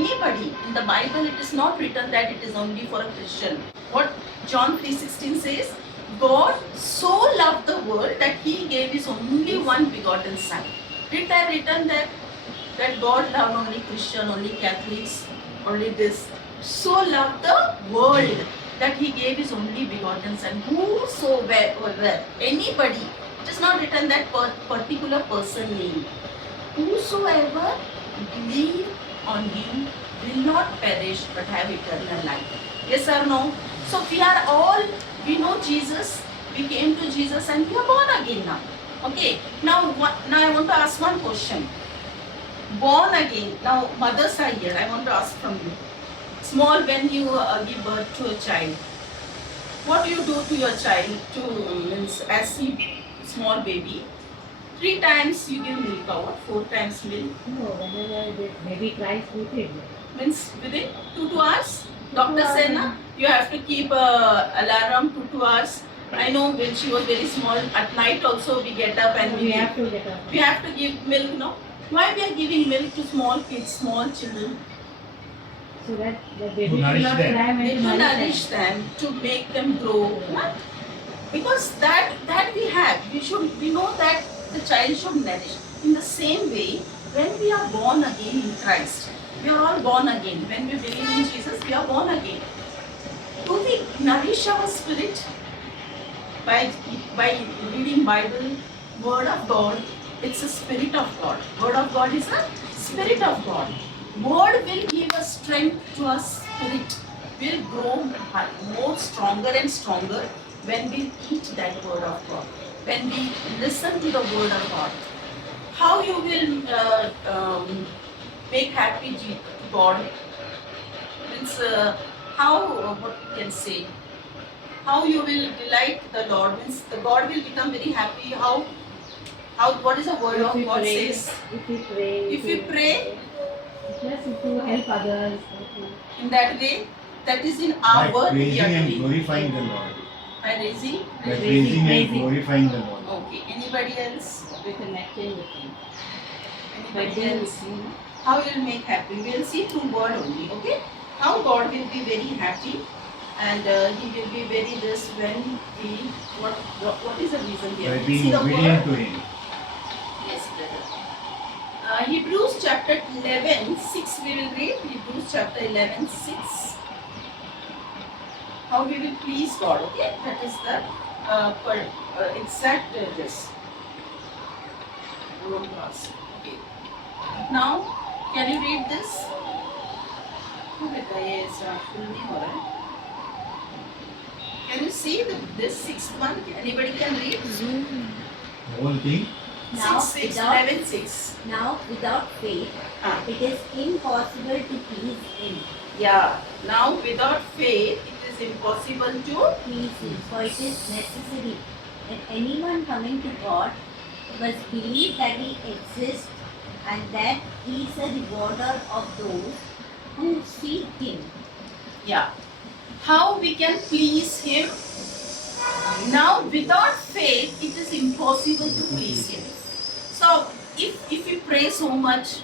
anybody. In the Bible, it is not written that it is only for a Christian. What John 3:16 says, God so loved the world that He gave His only one begotten Son. Did that written that God loved only Christian, only Catholics, only this? So loved the world that He gave His only begotten Son. Whosoever, anybody. It is not written that particular person name. Whosoever believe on Him will not perish but have eternal life. Yes or no? So we know Jesus, we came to Jesus and we are born again now. Okay, now I want to ask one question. Born again, now mothers are here, I want to ask from you. Small, when you give birth to a child, what do you do to your child as he small baby? 3 times you give milk or 4 times milk? No, whenever the baby cries, we feed. Means within 2 hours? Doctor said na, you have to keep alarm 2 hours. I know when she was very small, at night also we get up and we have to get up. We have to give milk, no? Why we are giving milk to small kids, small children? So that the baby will not cry when to nourish them, to make them grow. Because that we have, we know that the child should nourish. In the same way, when we are born again in Christ, we are all born again. When we believe in Jesus, we are born again. Do we nourish our spirit by reading Bible, Word of God? It's a Spirit of God. Word of God is a Spirit of God. Word will give us strength to our spirit. We'll grow more stronger and stronger when we eat that Word of God. When we listen to the Word of God. How you will make happy God? Means what you can say? How you will delight the Lord? Means the God will become very happy. How what is the Word of God pray, says? If we pray. If we pray. Yes, to help others. In that way, that is in our work we are and doing. glorifying the Lord. By raising? By praising and glorifying the Lord. Okay. Anybody else? By connecting with Him. Anybody else? How you will make happy? We will see through word only. Okay? How God will be very happy and He will be very this when we what is the reason here? By being See the obedient word? to Him. Yes, brother. Hebrews chapter 11, 6 we will read. Hebrews chapter 11, 6. How we will please God, okay? That is the exact this. Okay. Now, can you read this? Can you see this sixth one? Anybody can read? The whole thing. Now, 6, without, 11, 6. now without faith, it is impossible to please Him. Yeah. Now, without faith, it is impossible to Please Him. For it is necessary that anyone coming to God must believe that He exists and that He is a rewarder of those who seek Him. Yeah. How we can please Him? Now, without faith, it is impossible to please Him. So, if you pray so much,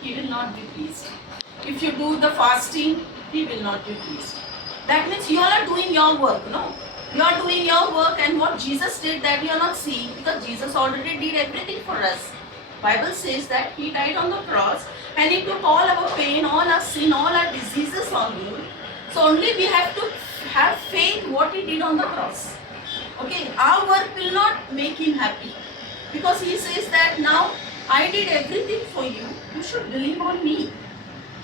He will not be pleased. If you do the fasting, He will not be pleased. That means you are not doing your work, no? You are doing your work, and what Jesus did that we are not seeing, because Jesus already did everything for us. Bible says that He died on the cross and He took all our pain, all our sin, all our diseases on Him. So only we have to have faith what He did on the cross. Okay, our work will not make Him happy, because He says that now I did everything for you, you should believe on me.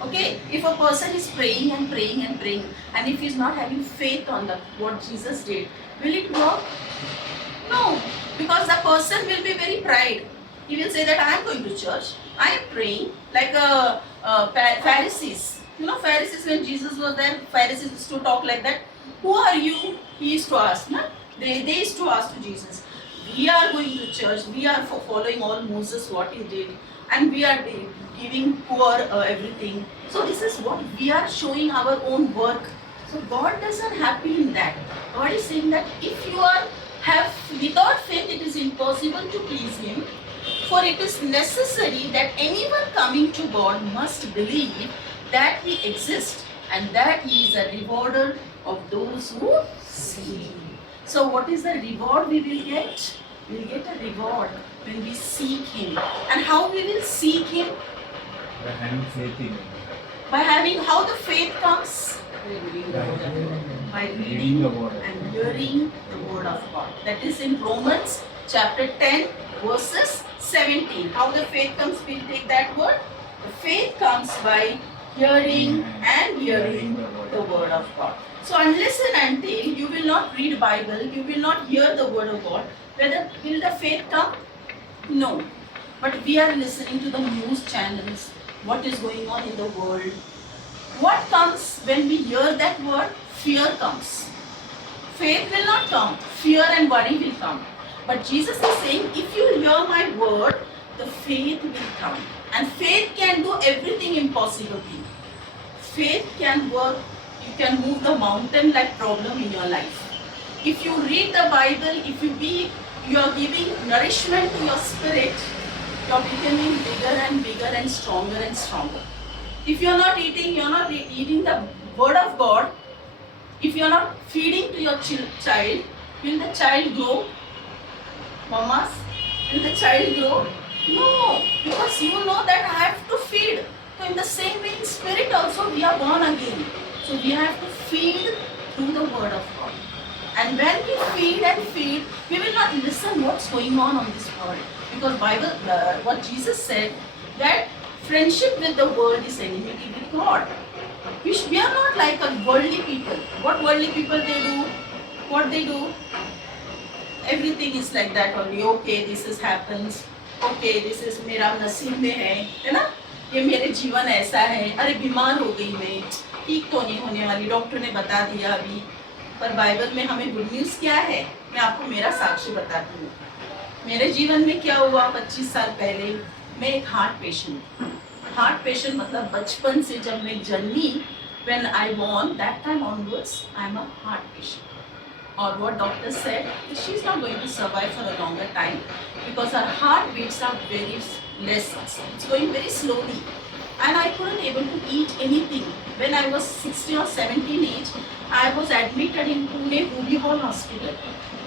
Okay, if a person is praying and praying and praying, and if he is not having faith on what Jesus did, will it work? No, because the person will be very pride. He will say that I am going to church, I am praying, like Pharisees. You know, Pharisees, when Jesus was there, Pharisees used to talk like that. Who are you? He used to ask. Na? They used to ask to Jesus. We are going to church. We are following all Moses, what he did. And we are giving poor everything. So this is what we are showing our own work. So God doesn't happy in that. God is saying that if you have without faith, it is impossible to please Him. For it is necessary that anyone coming to God must believe that He exists and that He is a rewarder of those who seek Him. So what is the reward we will get? We will get a reward when we seek Him. And how we will seek Him? By having faith in Him. By having, how the faith comes? By reading the word. and hearing the word of God. That is in Romans chapter 10 verses 17. How the faith comes? We'll take that word. The faith comes by hearing and hearing the word of God. So unless and until you will not read Bible, you will not hear the word of God, whether will the faith come? No. But we are listening to the news channels, what is going on in the world. What comes when we hear that word? Fear comes. Faith will not come. Fear and worry will come. But Jesus is saying, if you hear my word, the faith will come. And faith can do everything impossible thing. Faith can work. You can move the mountain like problem in your life. If you read the Bible, if you are giving nourishment to your spirit, you are becoming bigger and bigger and stronger and stronger. If you are not eating the word of God, if you are not feeding to your child, will the child grow? Mamas, will the child grow? No, because you know that I have to feed. So in the same way, in spirit also we are born again. So we have to feed through the word of God. And when we feed, we will not listen what's going on this world. Because Bible, what Jesus said, that friendship with the world is enmity with God. We are not like a worldly people. What worldly people they do? What they do? Everything is like that only. Okay, this is happens. Okay, this is मेरा नसीब में है ना? ये मेरे जीवन ऐसा है. अरे बीमार हो गई मैं, ठीक तो नहीं होने वाली. डॉक्टर ने बता दिया अभी. पर बाइबल में हमें गुड न्यूज़ क्या है? मैं आपको मेरा साक्ष्य बताती हूँ. मेरे जीवन में क्या हुआ? 25 साल पहले मैं एक हार्ट पेशेंट मतलब बचपन से जब मैं जन्मी, when I born, that time onwards, I am a heart patient. Or what doctor said, she is not going to survive for a longer time because her heart beats are very less. It's going very slowly. And I couldn't able to eat anything. When I was 16 or 17 age, I was admitted in Pune Ruby Hall Hospital.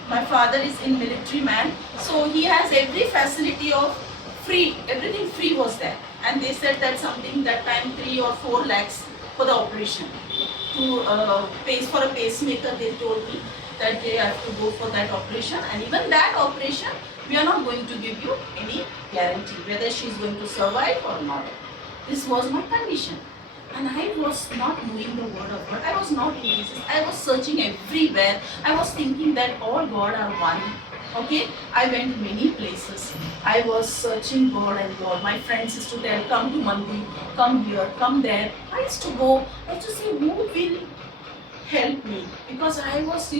My father is in military man, so he has every facility of free, everything free was there. And they said that something that time 3 or 4 lakhs for the operation. To pay for a pacemaker, they told me that they have to go for that operation, and even that operation, we are not going to give you any guarantee whether she is going to survive or not. This was my condition. And I was not knowing the word of God. I was not in Jesus. I was searching everywhere. I was thinking that all God are one. Okay, I went many places. I was searching God and God. My friends used to tell, come to Mandir, come here, come there. I used to go. I used to say, who will help me? Because I was,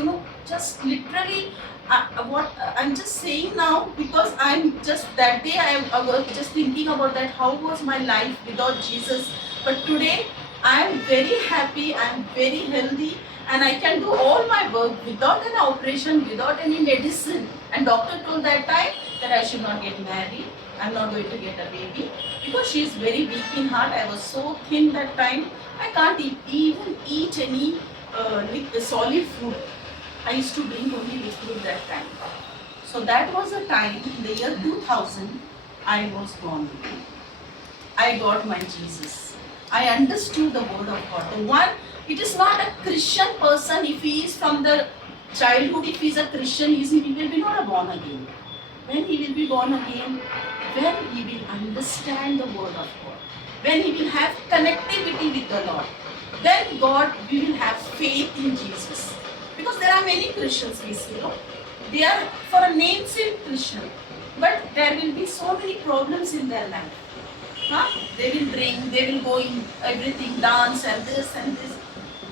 just literally, I'm just saying now because I'm just, that day I was just thinking about that, how was my life without Jesus. But today, I am very happy, I am very healthy, and I can do all my work without an operation, without any medicine. And doctor told that time that I should not get married, I'm not going to get a baby, because she is very weak in heart. I was so thin that time, I can't even eat any solid food. I used to drink only liquid that time. So that was the time, in the year 2000, I was born. I got my Jesus. I understood the word of God. The one, it is not a Christian person, if he is from the childhood, if he is a Christian, he will be not born again. When he will be born again, when he will understand the word of God, when he will have connectivity with the Lord, then God, we will have faith in Jesus. Because there are many Christians, they are for a name sake Christian, but there will be so many problems in their life. They will drink, they will go in everything, dance and this and this.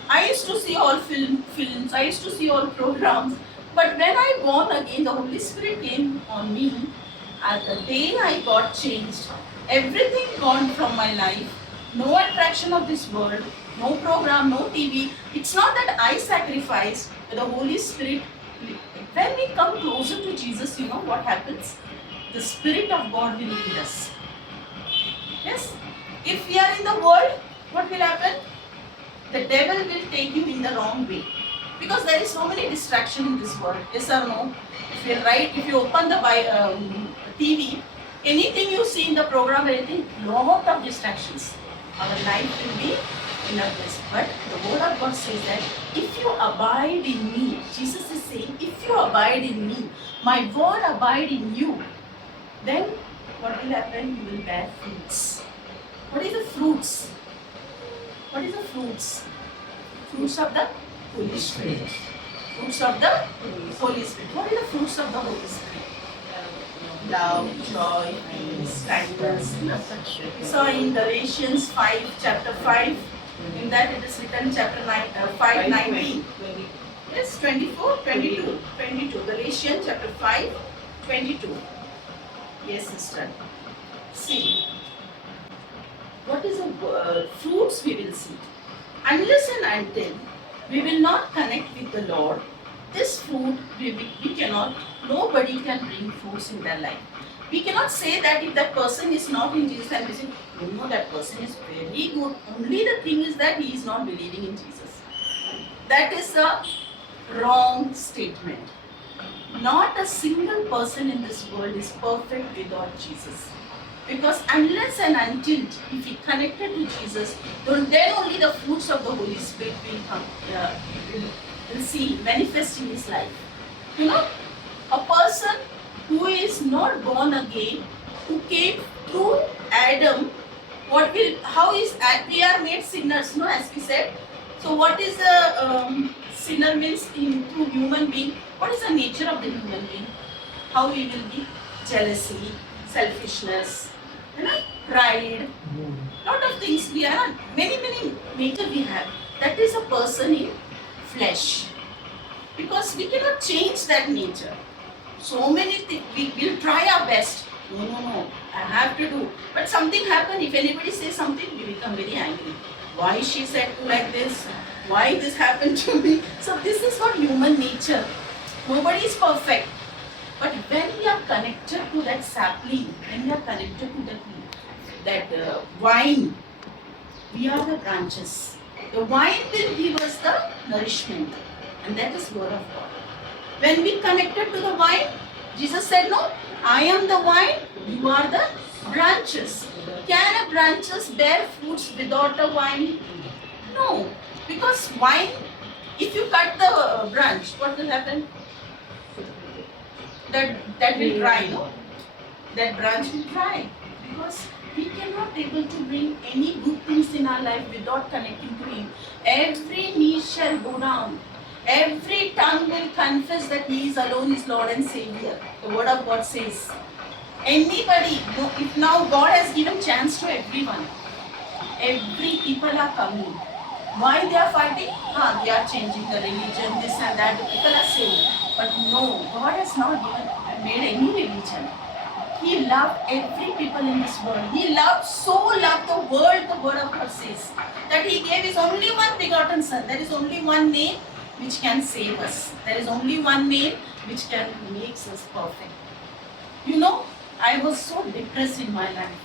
I used to see all films, I used to see all programs. But when I born again, the Holy Spirit came on me. At the day I got changed, everything gone from my life. No attraction of this world, no program, no TV. It's not that I sacrificed, but the Holy Spirit. When we come closer to Jesus, you know what happens? The Spirit of God will lead us. Yes? If we are in the world, what will happen? then the devil will take you in the wrong way. Because there is so many distraction in this world. Yes or no? If you open the TV, anything you see in the program, anything, lot of distractions. Our life will be in a bliss. But the word of God says that if you abide in me, Jesus is saying, if you abide in me, my word abide in you, then what will happen? You will bear fruits. What is the fruits? What is the fruits? Fruits of the Holy Spirit. Fruits of the Holy Spirit. What are the fruits of the Holy Spirit? Love, joy, peace, kindness. So in Galatians 5, chapter 5, in that it is written chapter 5, 19. Yes, 24, 22. Galatians chapter 5, 22. Yes, sister. See, what is the fruits we will see? Unless and until we will not connect with the Lord, this fruit we cannot, nobody can bring fruits in their life. We cannot say that if that person is not in Jesus and we say, no, that person is very good. Only the thing is that he is not believing in Jesus. That is a wrong statement. Not a single person in this world is perfect without Jesus. Because unless and until if he connected to Jesus, then only the fruits of the Holy Spirit will come, will see manifest in his life. You know, a person who is not born again, who came through Adam, we are made sinners, no, as we said. So what is the sinner means through human being? What is the nature of the human being? How he will be? Jealousy, selfishness, pride, lot of things we are, many nature we have. That is a person in flesh. Because we cannot change that nature. So many things, we will try our best. No, I have to do. But something happens, if anybody says something, we become very angry. Why she said like this? Why this happened to me? So this is what human nature. Nobody is perfect. But when we are connected to that sapling, when we are connected to that vine, we are the branches. The vine will give us the nourishment, and that is word of God. When we connected to the vine, Jesus said, no, I am the vine, you are the branches. Can a branches bear fruits without a vine? No, because vine, if you cut the branch, what will happen? That will dry, no? That branch will dry, because we cannot able to bring any good things in our life without connecting to Him. Every knee shall go down. Every tongue will confess that He is alone is Lord and Savior. The word of God says. Anybody, if now God has given chance to everyone. Every people are coming. Why they are fighting? They are changing the religion, this and that. The people are saying. But no, God has not made any religion. He loved every people in this world. He loved the world, the word of God says. That He gave His only one begotten Son. There is only one name which can save us. There is only one name which can make us perfect. You know, I was so depressed in my life.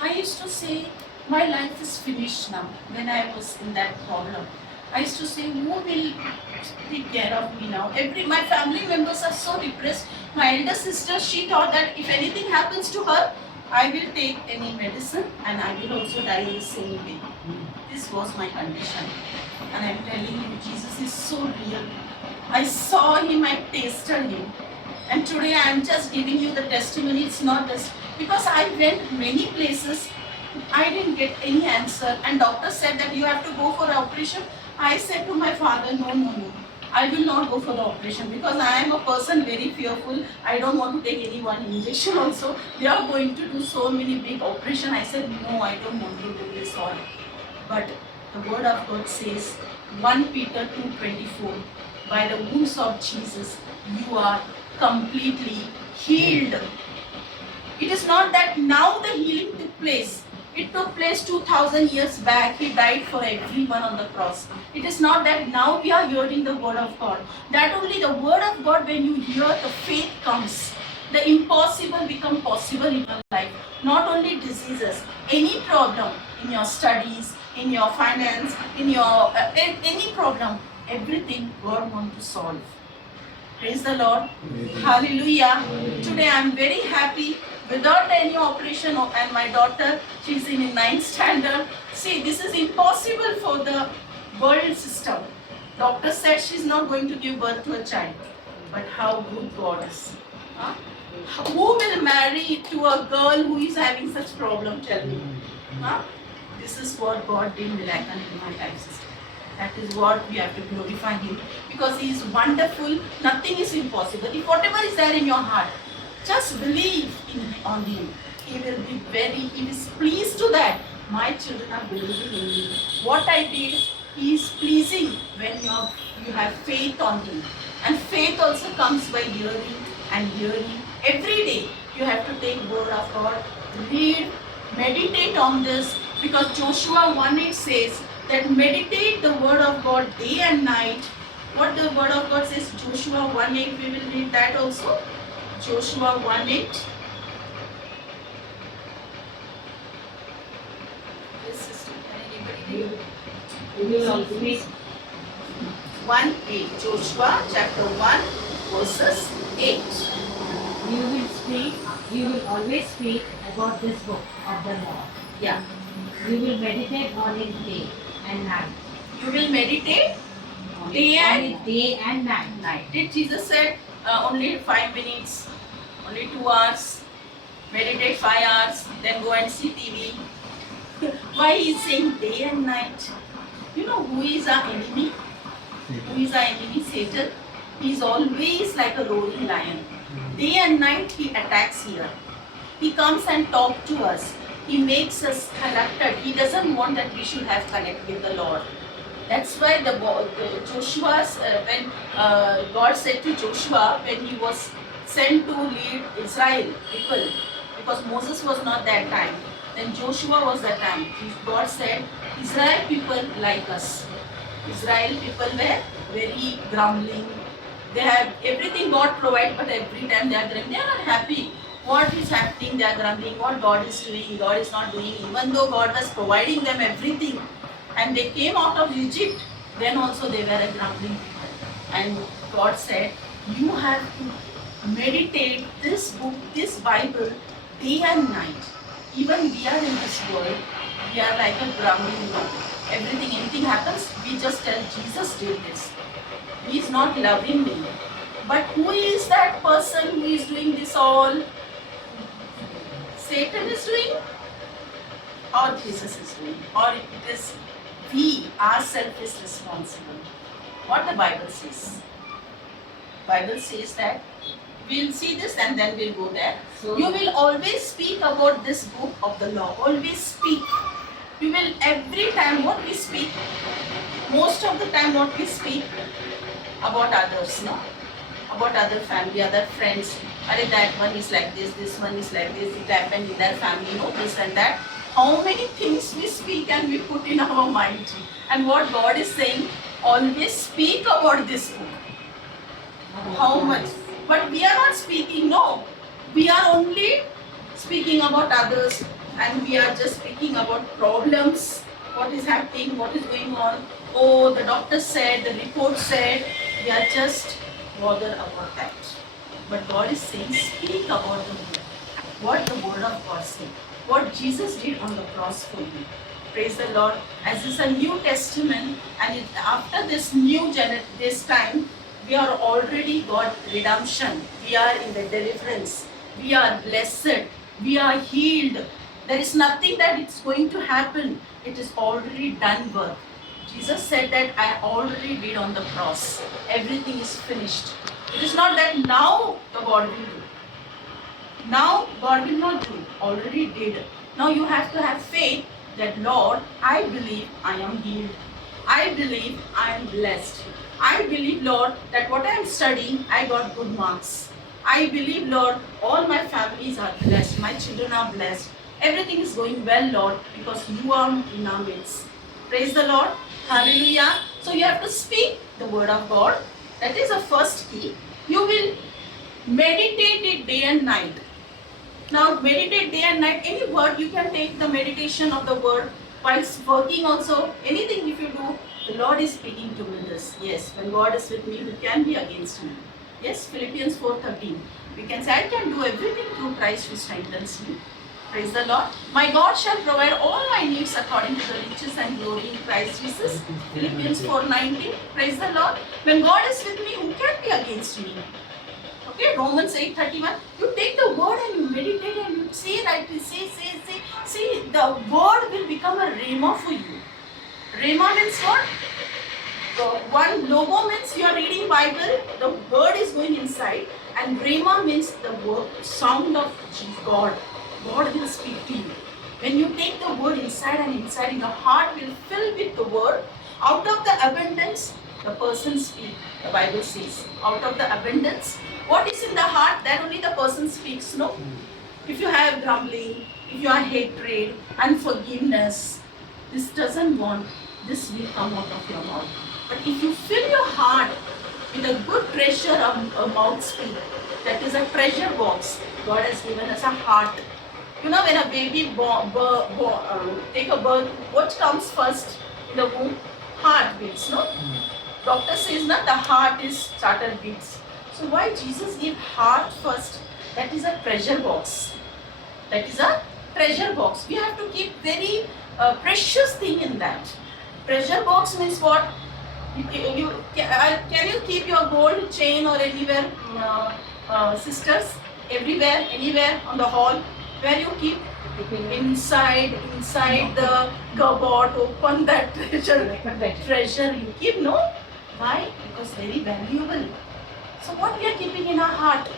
I used to say, my life is finished now. When I was in that problem, I used to say, who will take care of me now? My family members are so depressed. My elder sister, she thought that if anything happens to her, I will take any medicine and I will also die in the same way. This was my condition. And I'm telling you, Jesus is so real. I saw Him, I tasted Him. And today I'm just giving you the testimony. It's not just because I went many places, I didn't get any answer. And doctor said that you have to go for operation. I said to my father, no. I will not go for the operation because I am a person very fearful. I don't want to take any one injection also. They are going to do so many big operation. I said, no, I don't want to do this all. But the word of God says, 1 Peter 2:24, by the wounds of Jesus, you are completely healed. It is not that now the healing took place. It took place 2000 years back. He died for everyone on the cross. It is not that now we are hearing the word of God. That only the word of God, when you hear, the faith comes. The impossible become possible in your life. Not only diseases, any problem in your studies, in your finance, in your any problem, everything God wants to solve. Praise the Lord. Hallelujah. Today I am very happy without any operation and my daughter, she's in 9th standard. See, this is impossible for the world system. Doctor said she's not going to give birth to a child. But how good God is. Huh? Who will marry to a girl who is having such problem? Tell me. Huh? This is what God did miracle in my life, sister. That is what we have to glorify Him, because He is wonderful. Nothing is impossible. If whatever is there in your heart, just believe on Him. He is pleased to that. My children are believing in me. What I did, He is pleasing when you have faith on Him. And faith also comes by hearing and hearing. Every day you have to take word of God, read, meditate on this, because Joshua 1:8 says that meditate the word of God day and night. What the word of God says, Joshua 1:8, we will read that also. Joshua 1:8. Yes, sister, can anybody read? You will always 1:8. Joshua chapter 1 verses 8. you will always speak about this book of the law. Yeah. You will meditate on it day and night. You will meditate On Day it- and- on it day and night. night. Did Jesus said only 5 minutes, only 2 hours, meditate 5 hours, then go and see TV? Why he is saying day and night? You know who is our enemy? Who is our enemy? Satan. He is always like a roaring lion. Day and night he attacks here. He comes and talks to us. He makes us corrupted. He doesn't want that we should have connect with the Lord. That's why Joshua's when God said to Joshua when he was sent to lead Israel people, because Moses was not that time. Then Joshua was that time. God said, Israel people like us. Israel people were very grumbling. They have everything God provides, but every time they are grumbling. They are not happy. What is happening? They are grumbling. What God is doing, God is not doing. Even though God was providing them everything, and they came out of Egypt, then also they were a grumbling people. And God said, you have to meditate this book, this Bible, day and night. Even we are in this world, we are like a grumbling one. Anything happens, we just tell Jesus did this. He is not loving me. But who is that person who is doing this all? Satan is doing, or Jesus is doing, or it is we ourselves is responsible. What the Bible says. Bible says that we'll see this and then we'll go there. So You will always speak about this book of the law. Always speak. We will every time what we speak, most of the time what we speak about others, no? About other family, other friends. That one is like this one is like this, it happened in their family, no, this and that. How many things we speak and we put in our mind. And what God is saying, always speak about this book. How much? But we are not speaking, no. We are only speaking about others, and we are just speaking about problems, what is happening, what is going on. Oh, the doctor said, the report said, we are just bothered about that. But God is saying, speak about the book. What the word of God said. What Jesus did on the cross for you. Praise the Lord. As it's a New Testament, and after this this time, we are already got redemption. We are in the deliverance. We are blessed. We are healed. There is nothing that it's going to happen. It is already done work. Jesus said that I already did on the cross. Everything is finished. It is not that now the God will do. Now God will not do. Already did. Now you have to have faith that Lord, I believe I am healed. I believe I am blessed. I believe, Lord, that what I am studying, I got good marks. I believe, Lord, all my families are blessed. My children are blessed. Everything is going well, Lord, because you are in our midst. Praise the Lord. Hallelujah. So you have to speak the word of God. That is the first key. You will meditate it day and night. Now meditate day and night. Any word, you can take the meditation of the word whilst working also, anything if you do, the Lord is speaking to me this. Yes, when God is with me, who can be against me? Yes, Philippians 4:13. We can say, I can do everything through Christ who strengthens me. Praise the Lord. My God shall provide all my needs according to the riches and glory in Christ Jesus. Philippians 4:19. Praise the Lord. When God is with me, who can be against me? Okay, Romans 8:31. You take the word and you meditate and you say rightly, say. See, the word will become a rhema for you. Rhema means what? One logo means you are reading Bible, the word is going inside, and rhema means the word, sound of God. God will speak to you. When you take the word inside and inside, your heart will fill with the word. Out of the abundance, the person speaks. The Bible says, out of the abundance, what is in the heart, that only the person speaks. No? If you have grumbling, if you are hatred, unforgiveness, this doesn't want, this will come out of your mouth. But if you fill your heart with a good treasure of a mouth speak, that is a treasure box. God has given us a heart. You know, when a baby take a birth, what comes first in the womb? Heart beats, no? Doctor says that the heart is starter beats. So why Jesus gave heart first? That is a treasure box. That is a treasure box. We have to keep very precious thing in that. Treasure box means what? Can you keep your gold chain or anywhere, sisters? Everywhere, anywhere on the hall, where you keep? Inside the cupboard, open that treasure you keep, no? Why? Because very valuable. So what we are keeping in our heart?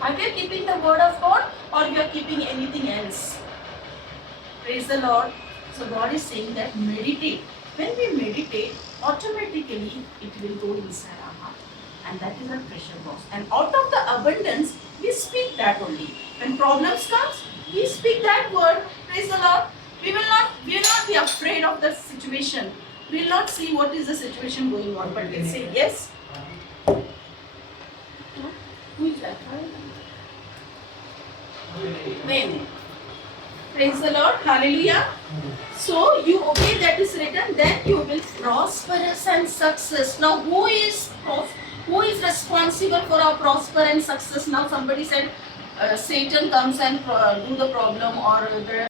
Are we keeping the word of God or we are keeping anything else? Praise the Lord. So God is saying that meditate. When we meditate, automatically it will go inside our heart. And that is a treasure box. And out of the abundance, we speak that only. When problems comes, we speak that word. Praise the Lord. We will not be afraid of the situation. We will not see what is the situation going on, but we'll say yes. Who is that? Amen. Praise the Lord. Hallelujah. So you obey that is written, then you will prosperous and success. Now who is responsible for our prosper and success? Now somebody said Satan comes and do the problem, or the